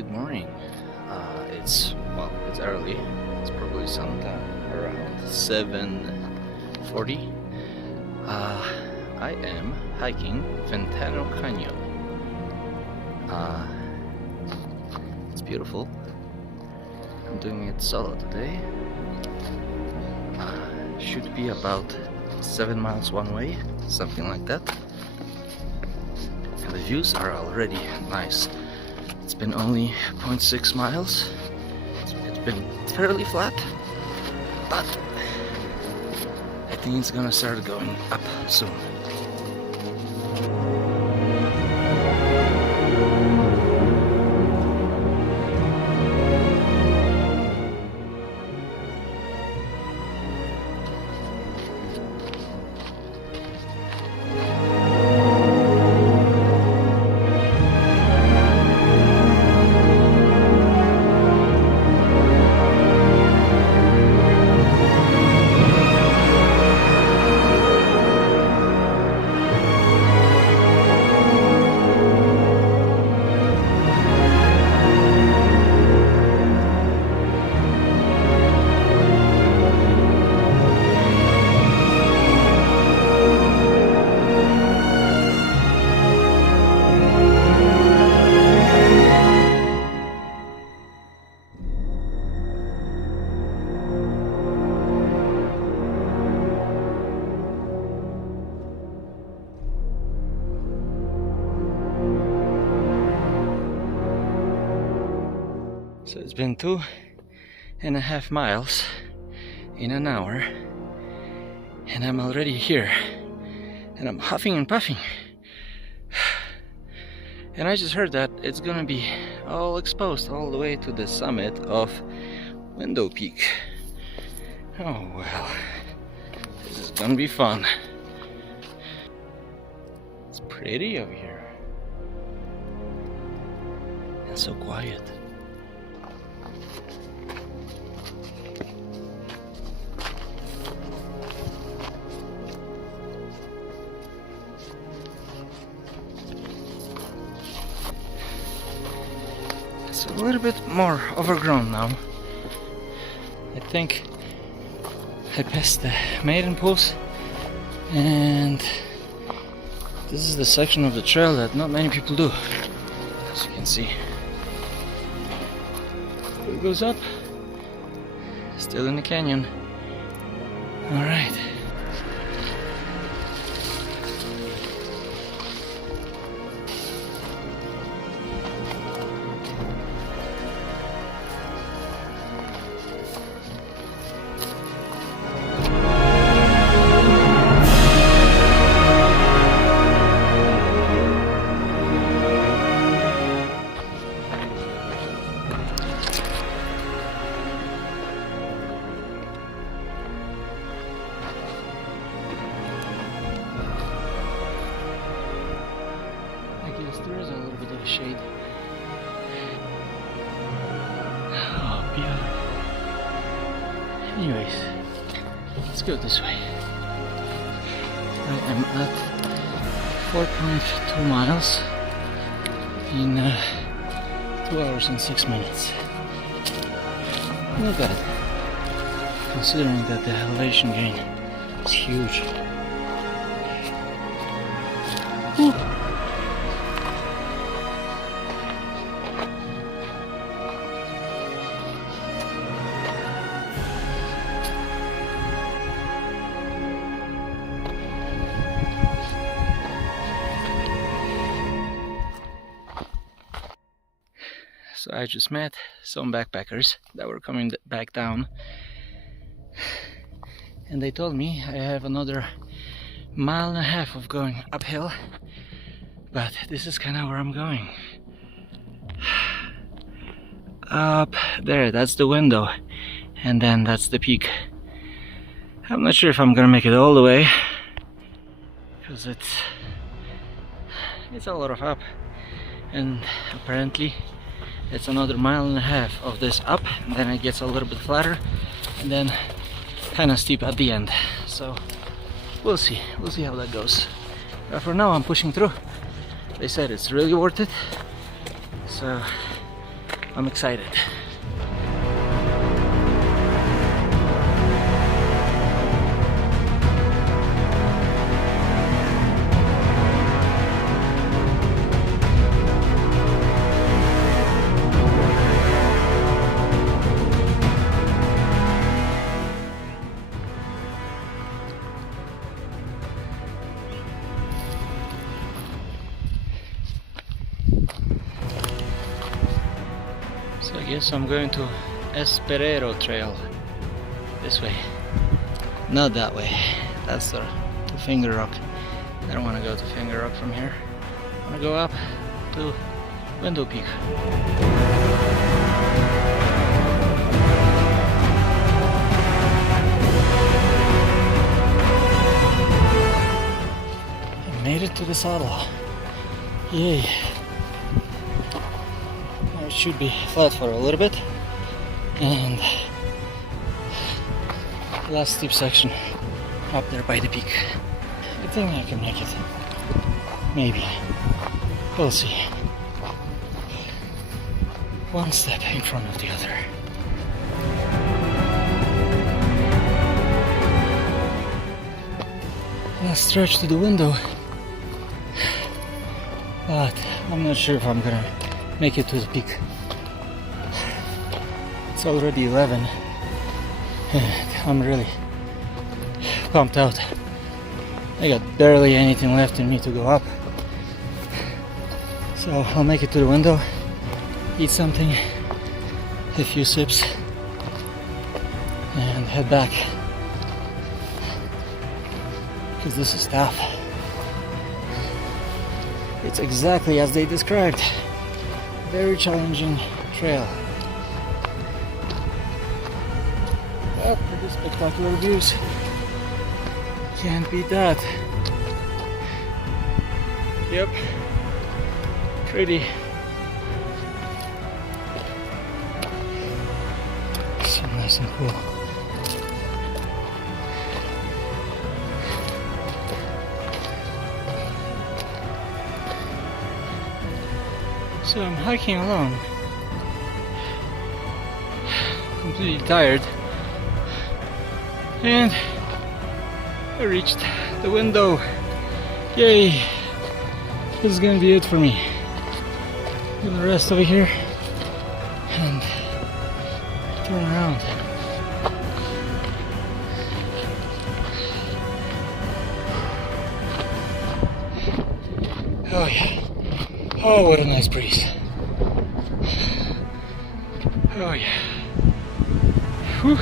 Good morning. It's early. It's probably sometime around 7:40. I am hiking Ventana Canyon. It's beautiful. I'm doing it solo today. Should be about 7 miles one way, something like that. And the views are already nice. It's been only 0.6 miles. It's been fairly flat, but I think it's gonna start going up soon. So it's been 2.5 miles in an hour, and I'm already here, and I'm huffing and puffing. And I just heard that it's gonna be all exposed all the way to the summit of Window Peak. Oh well, this is gonna be fun. It's pretty over here, and so quiet. It's a little bit more overgrown now. I think I passed the maiden pools, and this is the section of the trail that not many people do, as you can see. It goes up, still in the canyon. All right. There is a little bit of shade. Oh, beautiful. Anyways, let's go this way. I am at 4.2 miles in 2 hours and 6 minutes. Not bad, considering that the elevation gain is huge. Whew. So I just met some backpackers that were coming back down, and they told me I have another 1.5 miles of going uphill, but this is kind of where I'm going. Up there, that's the window, and then that's the peak. I'm not sure if I'm gonna make it all the way, because it's a lot of up, and apparently it's another 1.5 miles of this up, and then it gets a little bit flatter, and then kind of steep at the end. So we'll see how that goes. But for now, I'm pushing through. They said it's really worth it, so I'm excited. So I guess I'm going to Esperero Trail this way, not that way. That's the Finger Rock. I don't want to go to Finger Rock from here. I want to go up to Window Peak. I made it to the saddle. Yay! It should be flat for a little bit, and last steep section up there by the peak. I think I can make it. Maybe. We'll see. One step in front of the other. Last stretch to the window, but I'm not sure if I'm gonna make it to the peak. It's already 11 and I'm really pumped out. I got barely anything left in me to go up, so I'll make it to the window, eat something, a few sips, and head back, because this is tough. It's exactly as they described. Very challenging trail. But pretty spectacular views. Can't beat that. Yep. Pretty. So nice and cool. So I'm hiking along, completely tired, and I reached the window. Yay! This is gonna be it for me. I'm gonna rest over here and turn around. Oh yeah. Oh, what a nice breeze. Oh yeah. Whew.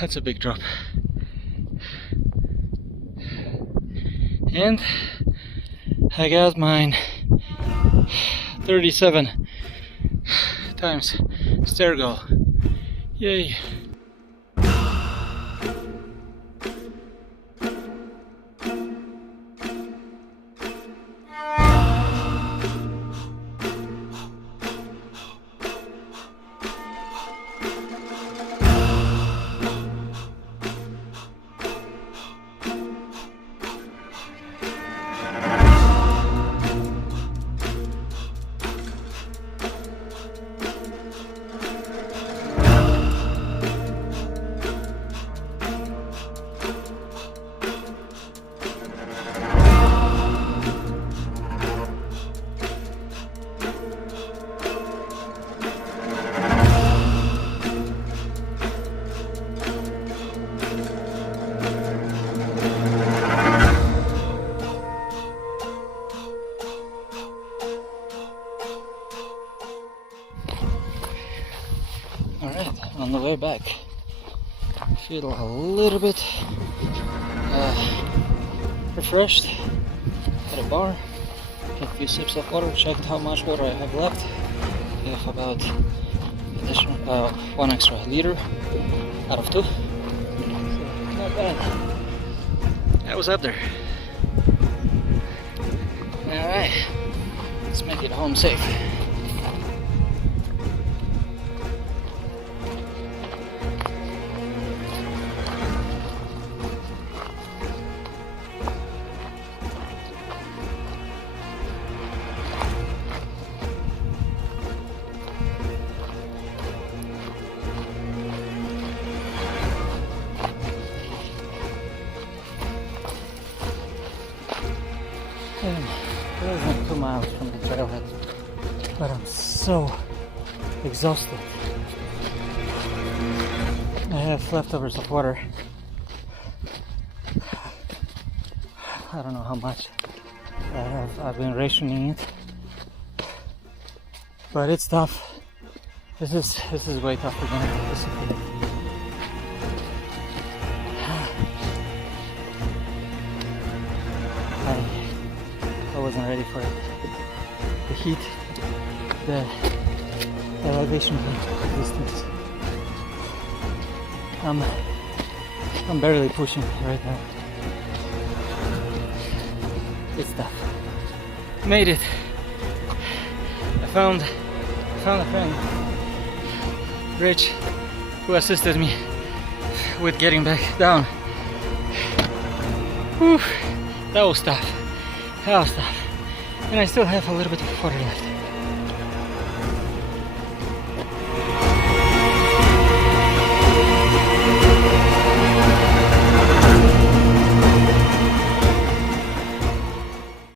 That's a big drop. And I got mine 37 times stair goal. Yay. On the way back, I feel a little bit refreshed at a bar. Had a few sips of water, checked how much water I have left. I have about additional, 1 extra liter out of 2. So, not bad. I was up there. Alright, let's make it home safe. And it isn't 2 miles from the trailhead, but I'm so exhausted. I have leftovers of water. I don't know how much. I've been rationing it, but it's tough. This is way tougher than I anticipated. I wasn't ready for it. The heat, the elevation, the distance. I'm barely pushing right now. It's tough. Made it. I found a friend, Rich, who assisted me with getting back down. Whew, that was tough. And I still have a little bit of water left.